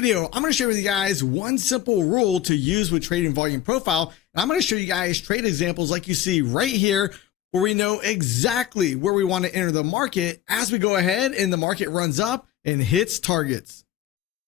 video, I'm going to share with you guys one simple rule to use with trading volume profile. And I'm going to show you guys trade examples like you see right here, where we know exactly where we want to enter the market as we go ahead and the market runs up and hits targets.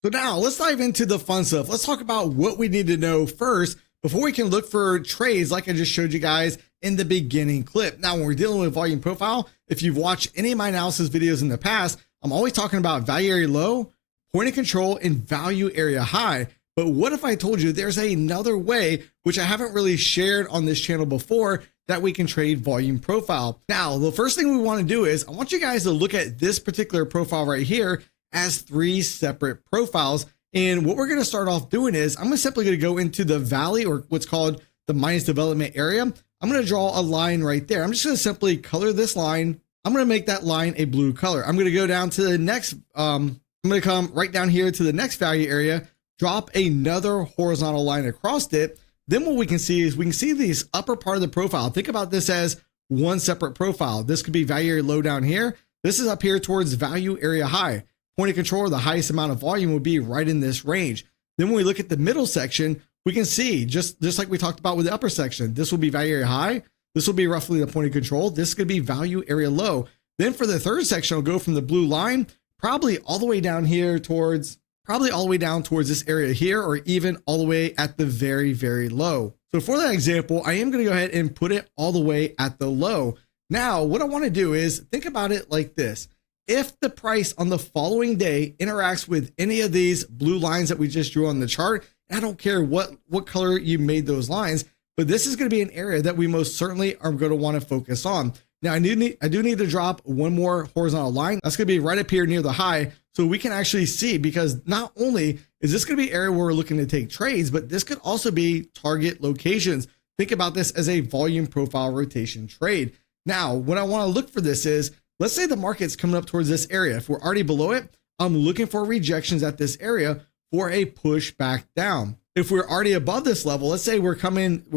So now let's dive into the fun stuff. Let's talk about what we need to know first before we can look for trades like I just showed you guys in the beginning clip. Now, when we're dealing with volume profile, if you've watched any of my analysis videos in the past, I'm always talking about value area low, point of control, and value area high. But what if I told you there's another way, which I haven't really shared on this channel before, that we can trade volume profile? Now, the first thing we want to do is I want you guys to look at this particular profile right here as three separate profiles. And what we're going to start off doing is I'm simply going to go into the valley, or what's called the minus development area. I'm going to draw a line right there. I'm just going to simply color this line. I'm going to make that line a blue color. I'm going to go down to the next, I'm going to come right down here to the next value area, drop another horizontal line across it. Then what we can see is we can see this upper part of the profile. Think about this as one separate profile. This could be value area low down here. This is up here towards value area high. Point of control, the highest amount of volume would be right in this range. Then when we look at the middle section, we can see just like we talked about with the upper section, this will be value area high. This will be roughly the point of control. This could be value area low. Then for the third section, I'll go from the blue line, probably all the way down here towards, this area here, or even all the way at the very, very low. So for that example, I am going to go ahead and put it all the way at the low. Now, what I want to do is think about it like this. If the price on the following day interacts with any of these blue lines that we just drew on the chart, I don't care what color you made those lines, but this is going to be an area that we most certainly are going to want to focus on. Now, I do need to drop one more horizontal line. That's going to be right up here near the high, so we can actually see, because not only is this going to be an area where we're looking to take trades, but this could also be target locations. Think about this as a volume profile rotation trade. Now, what I want to look for this is, let's say the market's coming up towards this area. If we're already below it, I'm looking for rejections at this area for a push back down. If we're already above this level, let's say we're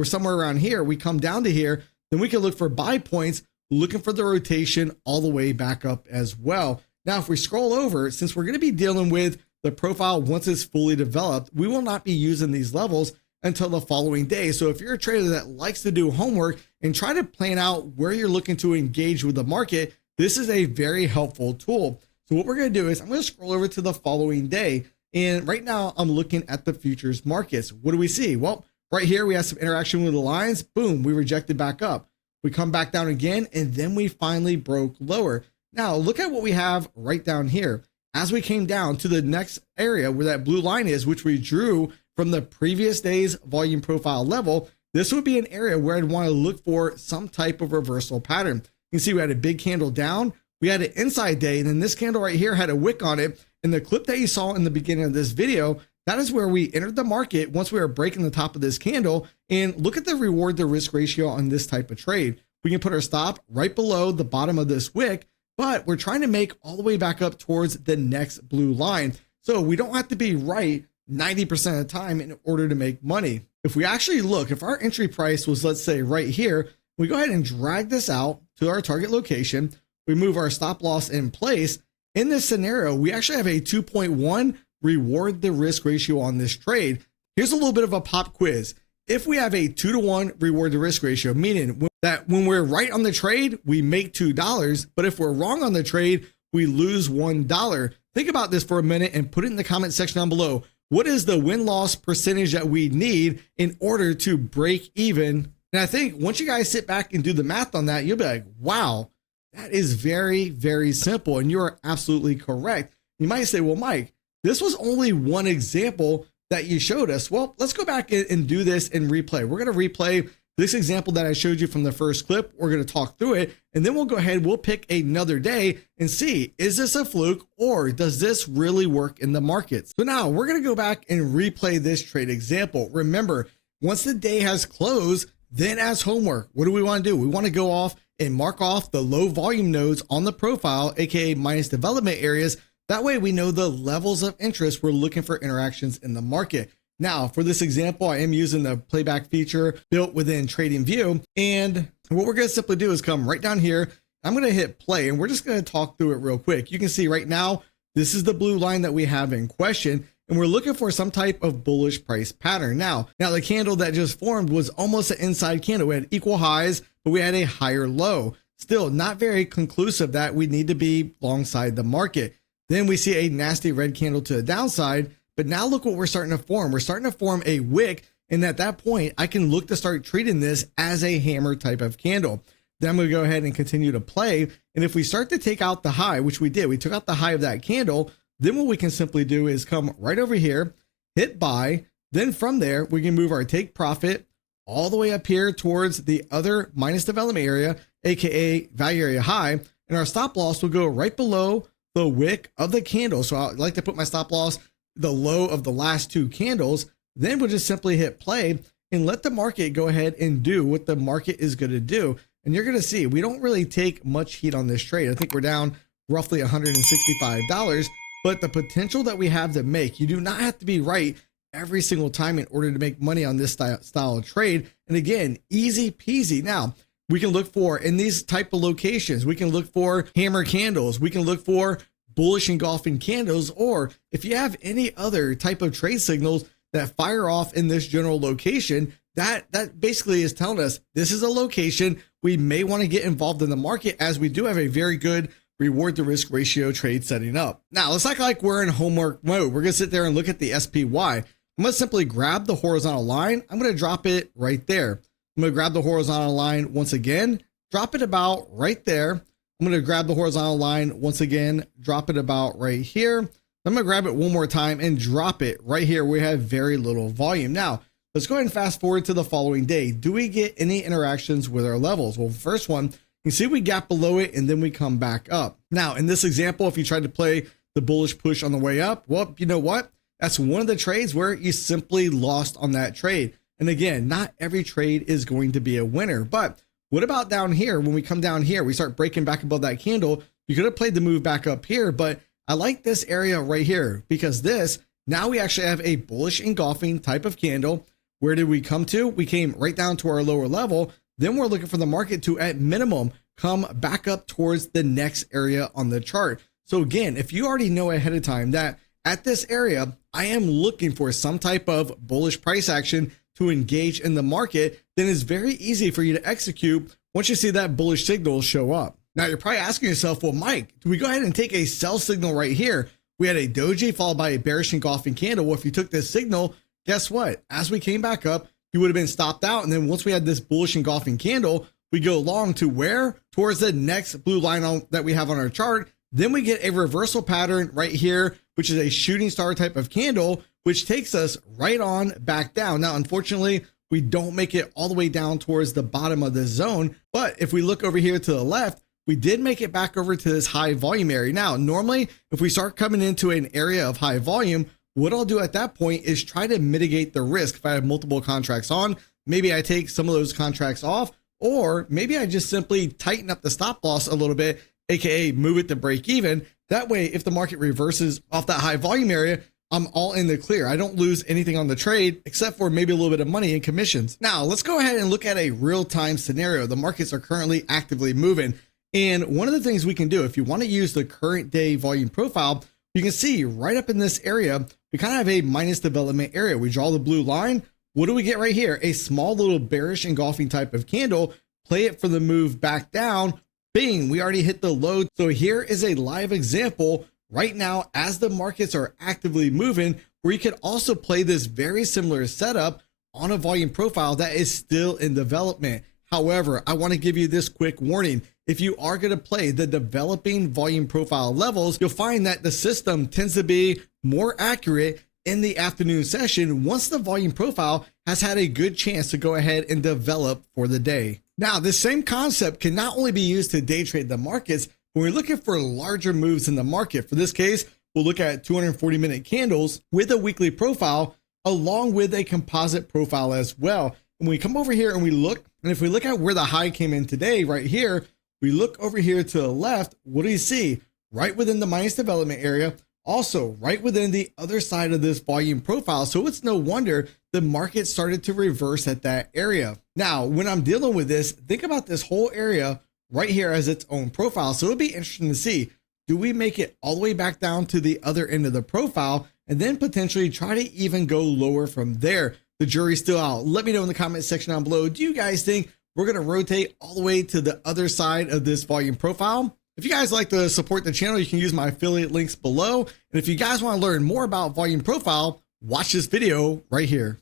somewhere around here, we come down to here, then we can look for buy points, looking for the rotation all the way back up as well. Now, if we scroll over, since we're going to be dealing with the profile once it's fully developed, we will not be using these levels until the following day. So if you're a trader that likes to do homework and try to plan out where you're looking to engage with the market, this is a very helpful tool. So what we're going to do is I'm going to scroll over to the following day. And right now I'm looking at the futures markets. What do we see? Well, right here we have some interaction with the lines. Boom, we rejected back up. We come back down again, and then we finally broke lower. Now look at what we have right down here. As we came down to the next area where that blue line is, which we drew from the previous day's volume profile level, this would be an area where I'd want to look for some type of reversal pattern. You can see we had a big candle down. We had an inside day, and then this candle right here had a wick on it. And the clip that you saw in the beginning of this video, that is where we entered the market once we were breaking the top of this candle. And look at the reward to risk ratio on this type of trade. We can put our stop right below the bottom of this wick, but we're trying to make all the way back up towards the next blue line. So we don't have to be right 90% of the time in order to make money. If we actually look, if our entry price was, let's say right here, we go ahead and drag this out to our target location. We move our stop loss in place. In this scenario, we actually have a 2.1 reward to risk ratio on this trade. Here's a little bit of a pop quiz. If we have a 2-to-1 reward to risk ratio, meaning that when we're right on the trade, we make $2, but if we're wrong on the trade, we lose $1. Think about this for a minute and put it in the comment section down below. What is the win-loss percentage that we need in order to break even? And I think once you guys sit back and do the math on that, you'll be like, wow, that is very, very simple. And you're absolutely correct. You might say, well, Mike, this was only one example that you showed us. Well, let's go back and do this and replay. We're going to replay this example that I showed you from the first clip. We're going to talk through it, and then we'll go ahead, we'll pick another day and see, is this a fluke or does this really work in the markets? So now we're going to go back and replay this trade example. Remember, once the day has closed, then as homework, what do we want to do? We want to go off and mark off the low volume nodes on the profile, aka minus development areas. That way we know the levels of interest we're looking for interactions in the market. Now, for this example, I am using the playback feature built within TradingView. And what we're going to simply do is come right down here. I'm going to hit play, and we're just going to talk through it real quick. You can see right now, this is the blue line that we have in question. and we're looking for some type of bullish price pattern. Now the candle that just formed was almost an inside candle. We had equal highs, but we had a higher low. Still not very conclusive that we need to be alongside the market. Then we see a nasty red candle to the downside, but now look what we're starting to form. We're starting to form a wick, and at that point, I can look to start treating this as a hammer type of candle. Then I'm going to go ahead and continue to play. And if we start to take out the high, which we did, we took out the high of that candle, then what we can simply do is come right over here, hit buy. Then from there, we can move our take profit all the way up here towards the other minus development area, aka value area high, and our stop loss will go right below the wick of the candle. So I like to put my stop loss the low of the last two candles. Then we'll just simply hit play and let the market go ahead and do what the market is going to do. And you're going to see we don't really take much heat on this trade. I think we're down roughly $165, but the potential that we have to make, you do not have to be right every single time in order to make money on this style of trade. And again, easy peasy. Now we can look for in these type of locations, we can look for hammer candles. We can look for bullish engulfing candles, or if you have any other type of trade signals that fire off in this general location, that basically is telling us this is a location we may want to get involved in the market, as we do have a very good reward to risk ratio trade setting up. Now let's act like we're in homework mode. We're going to sit there and look at the SPY. I'm going to simply grab the horizontal line. I'm going to drop it right there. I'm going to grab the horizontal line once again, drop it about right there. I'm going to grab the horizontal line once again, drop it about right here. I'm going to grab it one more time and drop it right here. We have very little volume. Now, let's go ahead and fast forward to the following day. Do we get any interactions with our levels? Well, first one, you see we gap below it and then we come back up. Now, in this example, if you tried to play the bullish push on the way up, well, you know what? That's one of the trades where you simply lost on that trade. And again, not every trade is going to be a winner, but what about down here? When we come down here, we start breaking back above that candle. You could have played the move back up here, but I like this area right here because this, now we actually have a bullish engulfing type of candle. Where did we come to? We came right down to our lower level. Then we're looking for the market to, at minimum, come back up towards the next area on the chart. So again, if you already know ahead of time that at this area, I am looking for some type of bullish price action to engage in the market, then it's very easy for you to execute once you see that bullish signal show up. Now you're probably asking yourself, well, Mike, do we go ahead and take a sell signal right here? We had a doji followed by a bearish engulfing candle. Well, if you took this signal, guess what? As we came back up, you would have been stopped out. And then once we had this bullish engulfing candle, we go long to where? Towards the next blue line that we have on our chart. Then we get a reversal pattern right here, which is a shooting star type of candle, which takes us right on back down. Now, unfortunately, we don't make it all the way down towards the bottom of this zone. But if we look over here to the left, we did make it back over to this high volume area. Now, normally, if we start coming into an area of high volume, what I'll do at that point is try to mitigate the risk. If I have multiple contracts on, maybe I take some of those contracts off, or maybe I just simply tighten up the stop loss a little bit, aka move it to break even. That way, if the market reverses off that high volume area, I'm all in the clear. I don't lose anything on the trade except for maybe a little bit of money in commissions. Now, let's go ahead and look at a real-time scenario. The markets are currently actively moving. And one of the things we can do, if you want to use the current day volume profile, you can see right up in this area, we kind of have a minus development area. We draw the blue line. What do we get right here? A small little bearish engulfing type of candle. Play it for the move back down. Bing, we already hit the low. So here is a live example right now as the markets are actively moving, where you could also play this very similar setup on a volume profile that is still in development. However, I want to give you this quick warning. If you are going to play the developing volume profile levels, you'll find that the system tends to be more accurate in the afternoon session once the volume profile has had a good chance to go ahead and develop for the day. Now, this same concept can not only be used to day trade the markets, when we're looking for larger moves in the market. For this case, we'll look at 240-minute candles with a weekly profile along with a composite profile as well. And we come over here and we look, and if we look at where the high came in today, right here, we look over here to the left, what do you see? Right within the minus development area, also right within the other side of this volume profile. So it's no wonder the market started to reverse at that area. Now, when I'm dealing with this, think about this whole area right here as its own profile. So it'll be interesting to see, do we make it all the way back down to the other end of the profile and then potentially try to even go lower from there. The jury's still out. Let me know in the comment section down below. Do you guys think we're going to rotate all the way to the other side of this volume profile? If you guys like to support the channel, you can use my affiliate links below. And if you guys want to learn more about volume profile, watch this video right here.